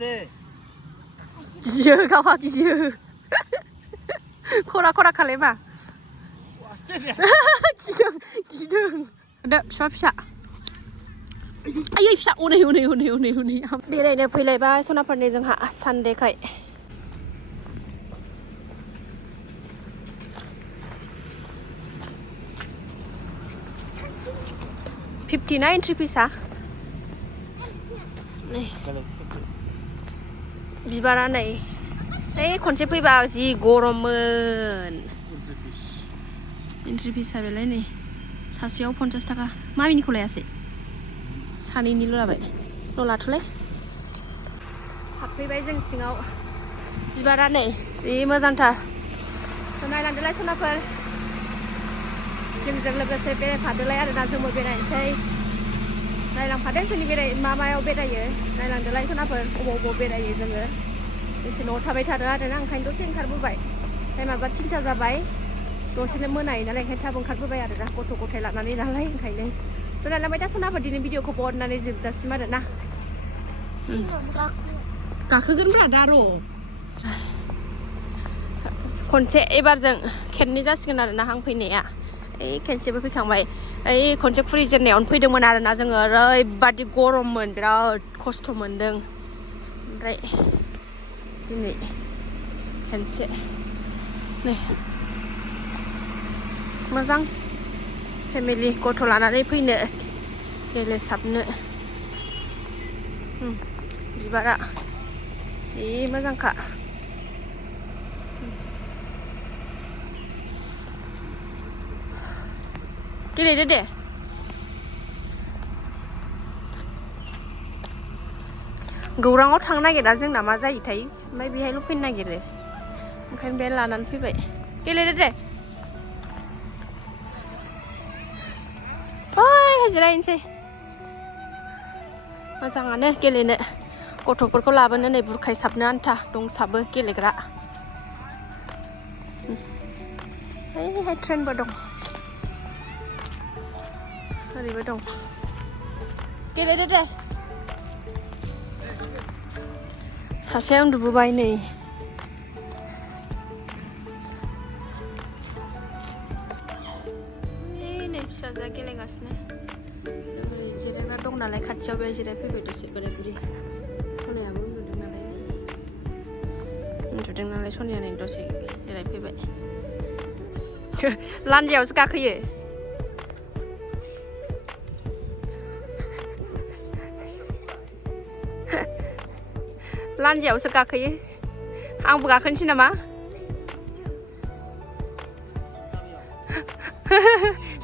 गियो गावहा गियो खरा खरा खालायबा गिदों दा फिसा आयै फिसा उनै बेरायनो फैलायबाय सनाफोरनि जोंहा सानदेखाय $50 ना एन्ट्रि फिसा बिबारा नै खनसे फैबा जि गरममोन एन्ट्रि फिसा बेलाय नै सासेयाव 50 थाखा मामिनिखौ लायासै सानैनिल' लाबाय न' लाथ'लाय हाबफैबाय जों सिङाव बिबारा नै जि मोजांथार नायलांदोलाय सनाफोर जोंजों लोगोसे बेरायफादोलाय आरोना जोंबो बेरायनोसै नायलांफादों जोंनि माबायाव बेरायो नायलांदोलाय सनाफोर अबाव बेरायो जोङो एसे न'आव थाबाय थादों आरोना ओंखायनो दसे ओंखारबोबाय टाइमा जा 3टा जाबाय दसेनो मोनायो नालाय ओंखायनो थाब ओंखारबोबाय आरोना गथ' गथाय लानानै नालाय ओंखायनो नायलांबाय दा सनाफोर दिनै भिडिअखौ बहननानै जोबजासिम आरोना गाखोगोनब्रा दा र' खनसे एबारजों खेबनै जासिगोन आरोना आं फैनाया खेनसेबो फैखांबाय खनसे खुलिजेननायावनो फैदोंमोन आरोना जोङो ओरैबादि गरममोन बिराद खस्थ' मोनदों ओमफ्राय दिनै खेनसे नै मोजां फेमिलि गथ' लानानै फैनो गेलेसाबनो बिबारा जि मोजांखा गेलेदो दे गौराङाव थांनो नागिरा जोंना मा जायोथाय ओमफ्राय बेहायल' फैनो नागिरो ओंखायनो बे लानानै फैबाय गेलेदो दे जिरायनोसै मोजाङानो गेलेनो गथ'फोरखौ लाबोनो नै बुरखायसाबनो आन्था दंसाबो गेलेग्रा ओरैहाय ट्रेनबो दं ओरैबो दं गेलेदो दे सासेया उन्दुबोबाय नै फिसाजोआ गेलेगासिनो जों ओरै जिरायग्रा दं नालाय खाथियाव बे जिरायफैबाय दसे बोराय बुरि सनायाबो उन्दुदों नालाय सनाया नै दसे जिरायफैबाय लान्जायावसो गाखोयो लान्जायावसो गाखोयो आंबो गाखोनोसै नामा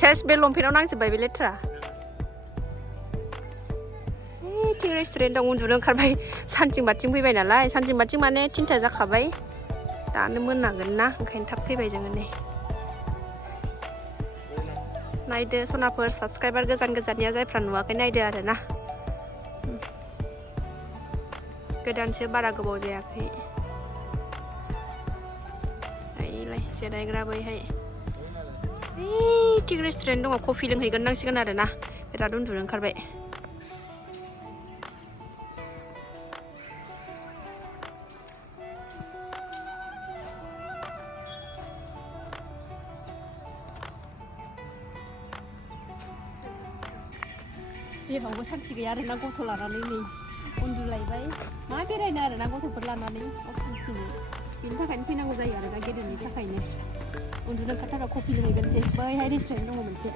सेस बे लंपेन्टाव नांजोब्बाय बे लेथ्रा थिं रेस्टुरेन्टआव उन्दुनो ओंखारबाय सानथिं बाथिं फैबाय नालाय सानथिं बाथिं माने 3टा जाखाबाय दानो मोनागोन ना ओंखायनो थाब फैबाय जोङो नै नायदो सनाफोर साबस्क्राइबार गोजाननिया जायफ्रा नुवाखै नायदो आरोना गोदानसो बारा गोबाव जायाखै आइलाय जिरायग्रा बैहाय थिग रेस्टुरेन्ट दङ कफि लोंहैगोन नांसिगोन आरोना बिराद उन्दुनो ओंखारबाय जेरावबो सान्थि गैया आरोना गथ' लानानै नै उन्दुलायबाय मा बेरायनो आरोना गथ'फोर लानानै असान्थिनो बेनि थाखायनो फैनांगौ जायो आरोना गेदेरनि थाखायनो उन्दुनो ओंखारथारा कफि लोंहैगोनसै बैहाय रेस्टुरेन्ट दङ मोनसे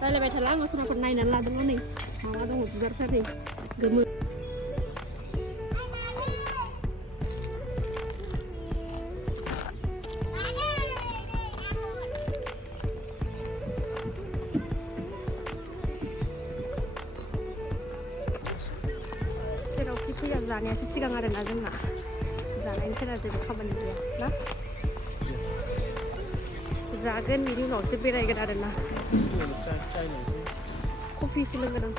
रायलायबाय थाला आङो सनाफोर नायनानै लादोंल' नै माबा दङ बिबारफ्रा नै गोमो जेरावखि फैया जानायासो सिगां आरोना जोंना जानायनि सेरा जेबो खामानि गैया ना जागोन बिनि उनावसो बेरायगोन आरोना कफिसो लोंगोन आं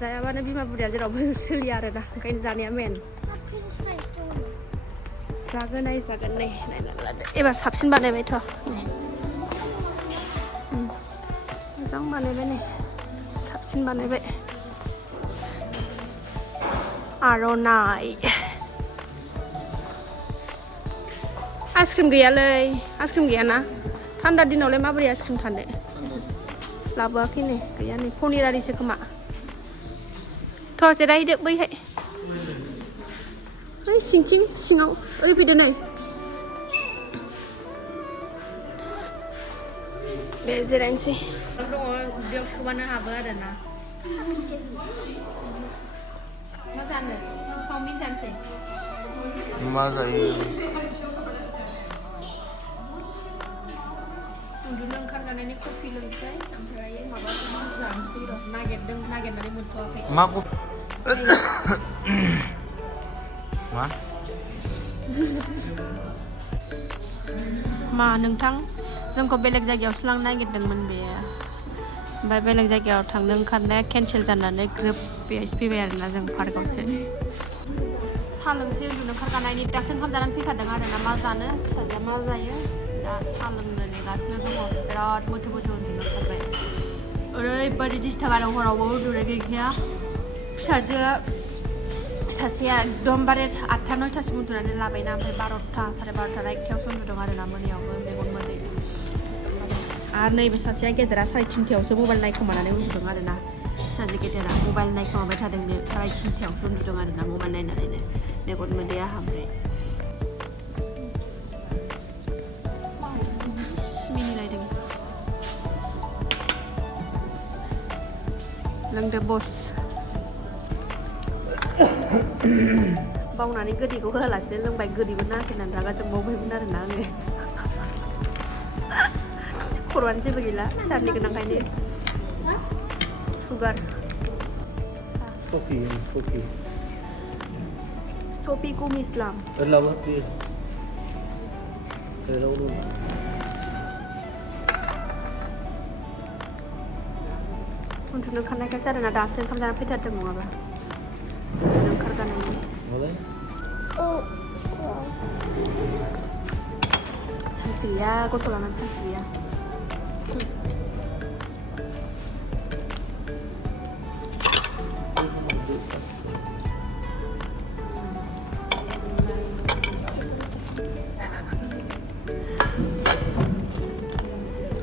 जायाबानो बिमा बुरिया जेरावबो सोलिया आरोना ओंखायनो जानाया मेन जागोन नै नायनानै लादो एबार साबसिन बानायबायथ' मोजां बानायबाय नै सिन बानायबाय आर'नाइ आइसक्रिम गैयालै आइसक्रिम गैयाना थान्दा दिनावलाय माबोरै आइसक्रिम थानो लाबोआखै नै गैया नै पनिर आरिसो खोमा थ' जिरायहैदो बैहाय ओइ सिङाव ओरै फैदो नै बे जिरायनोसै दङ बेयाव सोबानो हाबो आरोना मा जानो चावमिन जानोसै मा जायो उन्दुनो ओंखारजानायनि कफि लोंसै ओमफ्राय माबा जानोसै र' नागिरनानै मोनथ'वाखै मा मा नोंथां जोंखौ बेलेग जायगायावसो लांनो नागिरदोंमोन बेयो ओमफ्राय बेलेग जायगायाव थांनो ओंखारनाया केन्सेल जानानै ग्रोब बेयावसो फैबाय आरोना जों पार्कआवसो साहा लोंसै उन्दुनो ओंखारगानायनि दासो ओंखाम जानानै फैखादों आरोना मा जानो फिसाजोआ मा जायो दा साहा लोंनो नेगासिनो दङ बिराद मोथो उन्दुनो ओंखारबाय ओरैबायदि डिस्टार्ब आरो हरावबो उन्दुनाय गैखाया फिसाजोआ सासेया एकदमबारे 8टा 9टासिम उन्दुनानै लाबायना ओमफ्राय 12टा साराय 12टा 1टायावसो उन्दुदों आरोना मोनायावबो मेगन मोदै आरो नैबे सासेया गेदेरा 3:30आवसो मबाइल नायखोमानानै उन्दुदों आरोना फिसाजो गेदेरा मबाइल नायखोमाबाय थादों बे 3:30आवसो उन्दुदों आरोना मबाइल नायनानैनो मेगन मोदैया ओमफ्राय मिनिलायदों लोंदो बस बावनानै गोदैखौ होआलासिनो लोंबाय गोदैबो नाङाखै होननानै रागा जोंबावबायमोन आरोना आङो खर'आनो जेबो गैला फिसानि गोनांखायनो सुगार सफिकुम इस्लाम उन्दुनो ओंखारनायखायसो आरोना दासो ओंखाम जानानै फैथारदों नङाबा उन्दुनो ओंखारगानायनि सानसे गैया गथ' लानानै सानसे गैया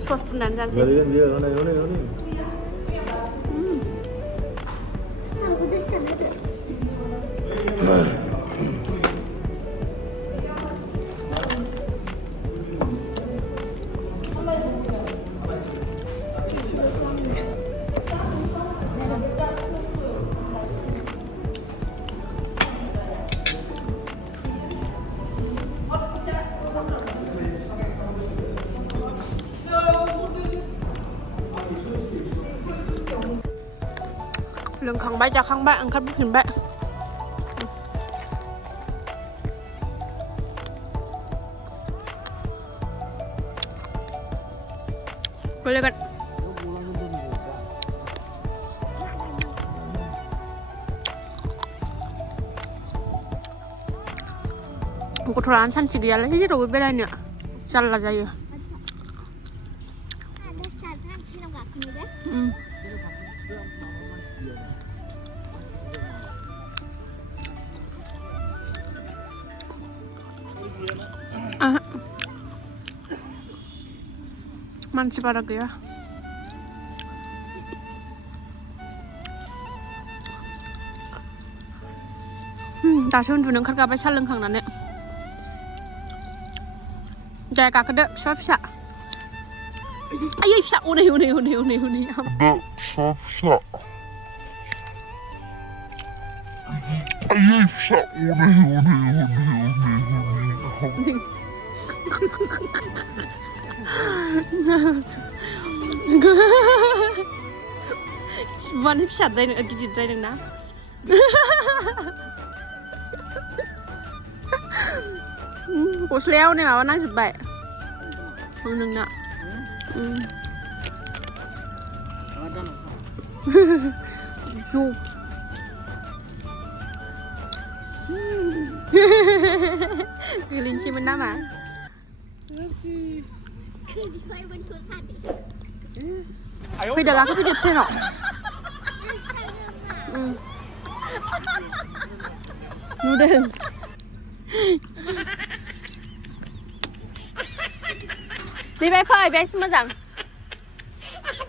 सस फुननानै जानोसै लोंखांबाय जाखांबाय ओंखारबोफिनबाय बोलेगोन गथ' लानानै सानसे गैयालै जेरावबो बेरायनो जारला जायो मानसि बारा गैया दासो उन्दुनो ओंखारगाबाय साहा लोंखांनानै जाय गाखोदो फिसा आयै फिसा हनै मानो फिसाद्राय गिदिरद्राय नोंना गस्लायाव नै माबा नांजोबबाय नोंना गोलैनोसैमोन नामा फैदो गाखोफैदो ट्रेनाव नुदों नैबाय फै बेहायसो मोजां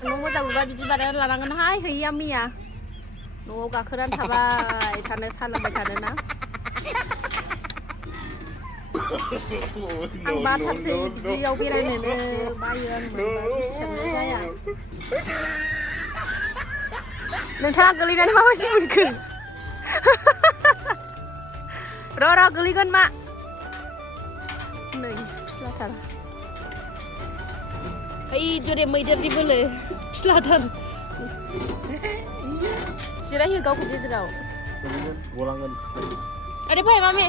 न' मोजां नुबा बिदि बानायना लानांगोनहाय हैया मैया न'आव गाखोनानै थाबाय थानो सा लोंबाय थानो ना आं बाथारसै बिदियाव बेरायनोनो बायो आं बेसेबांनो जाया नोंथाङा गोलैनानै माबायदि मोनखो र' गोलैगोन मा नै फिस्लाथार ओइ जरे मैदेरनि बोलो फिस्लाथार जिरायहो गावखौ गेजेराव गलांगोन आरे फै मामि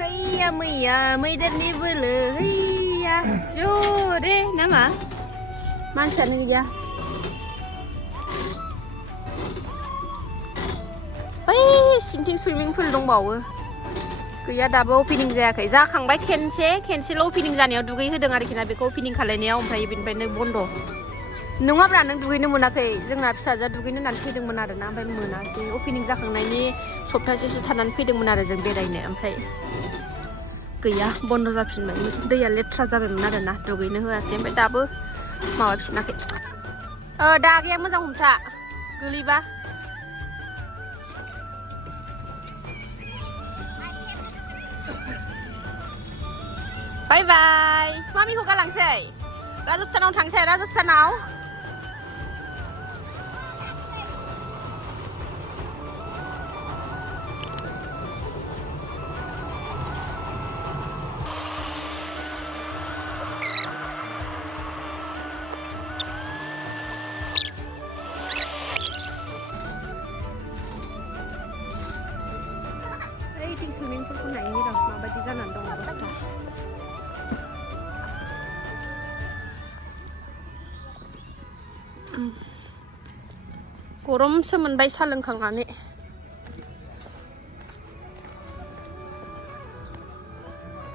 हैया मैया मैदेरनि बोलो हैया जरे नामा मानसियानो गैया बै सिंथिं सुइमिं पुल दंबावो गैया दाबो अपेनिं जायाखै जाखांबाय खेनसेल' अपेनिं जानायाव दुगैहोदों आरोखि ना बेखौ अपेनिं खालायनायाव ओमफ्राय बेनिफ्रायनो बन्द' नङाब्ला नों दुगैनो मोनाखै जोंना फिसाजोआ दुगैनो होननानै फैदोंमोन आरोना ओमफ्राय मोनासै अपेनिं जाखांनायनि सप्तासेसो थानानै फैदोंमोन आरो जों बेरायनो ओमफ्राय गैया बन्द' जाफिनबाय दैया लेथ्रा जाबायमोन आरोना दुगैनो होआसै ओमफ्राय दाबो माबाफिनाखै दागाया मोजां हमथा गोलैबा बाय बाय मामिखौ गालांसै राजस्थानाव थांसै राजस्थानाव ओइथिं सुइमिं पुलखौ नायनि र' माबायदि जानानै दं अबस्था गरमसो मोनबाय सा लोंखांनानै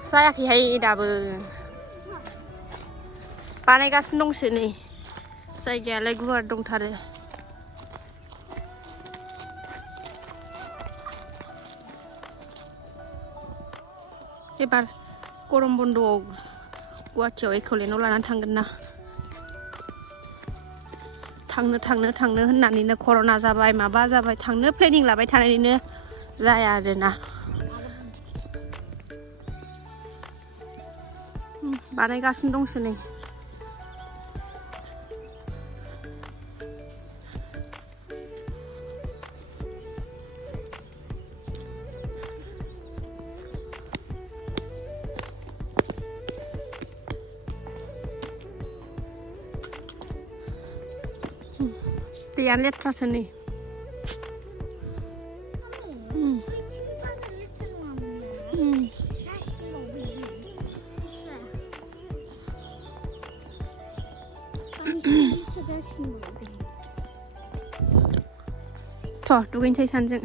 जायाखैहाय दाबो बानायगासिनो दंसो नै जायगायालाय गुवार दंथारो एबार गरम बन्द'आव गुवाहाटियाव एक'लेण्डआव लानानै थांगोन ना थांनो होननानैनो कर'ना जाबाय माबा जाबाय थांनो प्लेनिं लाबाय थानानैनो जाया आरोना बानायगासिनो दंसो नै दैयानो लेथ्रासो नै थ' दुगैनोसै सानजों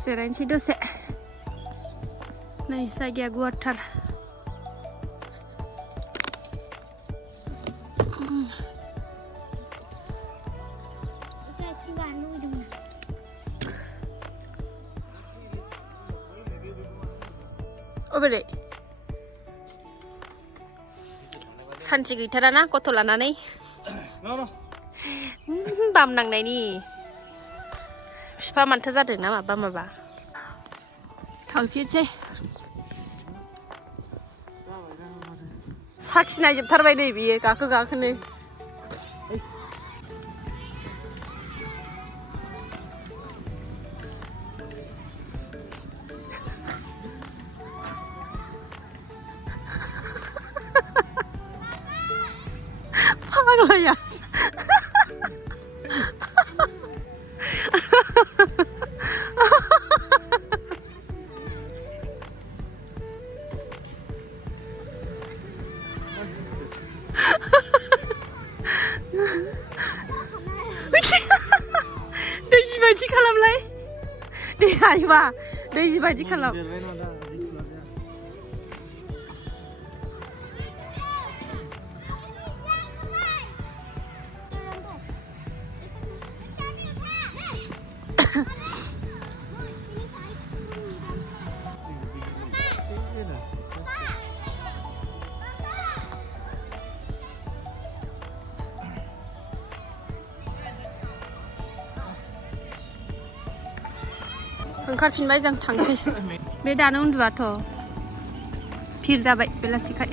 जिरायनोसै दसे नै जायगाया गुवारथार अबेरे सान्थि गैथाराना गथ' लानानै बाम नांनायनि बिफा मानथो जादों ना माबा थांफिनसै साखिनायजोबथारबाय नै बियो गाखोनो फाग्लाया दै जिबायदि खालामलाय दै हायोबा दै बायदि खालाम ओंखारफिनबाय जों थांसै बे दानो उन्दुआथ' फिर जाबाय बेलासिखाय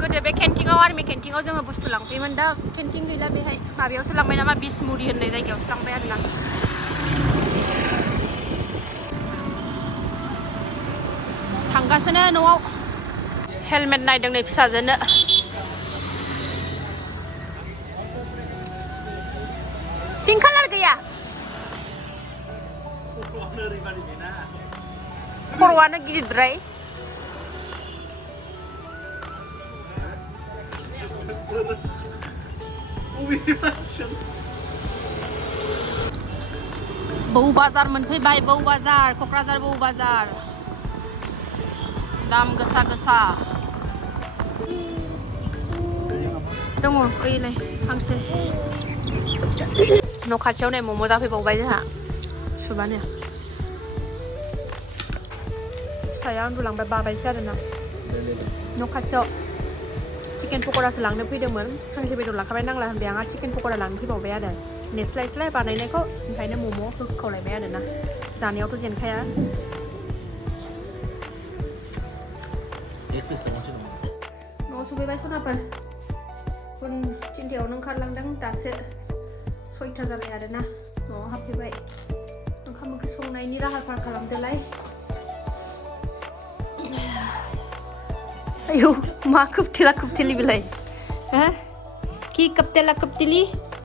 गोदो बे केन्टिंआव आर्मि केन्टिंआव जोङो बुस्थु लांफैयोमोन दा केन्टिं गैला बेहाय माबायावसो लांबाय नामा बिसमुरि होननाय जायगायावसो लांबाय आरोना थांगासिनो न'आव हेलमेट नायदों नै फिसाजोनो पिंक कालार गैया खर'आनो गिदिरद्राय बौ बाजार मोनफैबाय बौ बाजार क'क्राझार बौ बाजार दाम गोसा गोसा दङ ओइलाय हांसो न' खाथियाव नै मम' जाफैबावबाय जोंहा सुबानो फिसाया उन्दुलांबाय बाबायसो आरोना न' खाथियाव चिकेन पक'रासो लांनो फैदोंमोन हांसो बेदर लाखाबाय नांला होनबाय आंहा चिकेन पक'रा लांनो फैबावबाय आरो नेस्लायस्लाय बानायनायखौ ओंखायनो मम' होखावलायबाय आरोना जानायावथ' जेनखाया न'आव सफैबाय सनाफोर उन थिनथायावनो ओंखारलांदों दासो 6टा जाबाय आरोना न'आव हाबफैबाय ओंखाम ओंख्रि संनायनि लाहार फाहार खालामदोलाय आयौ मा खोबथेला खोबथेलि बेलाय हो कि खोबथेला खोबथेलि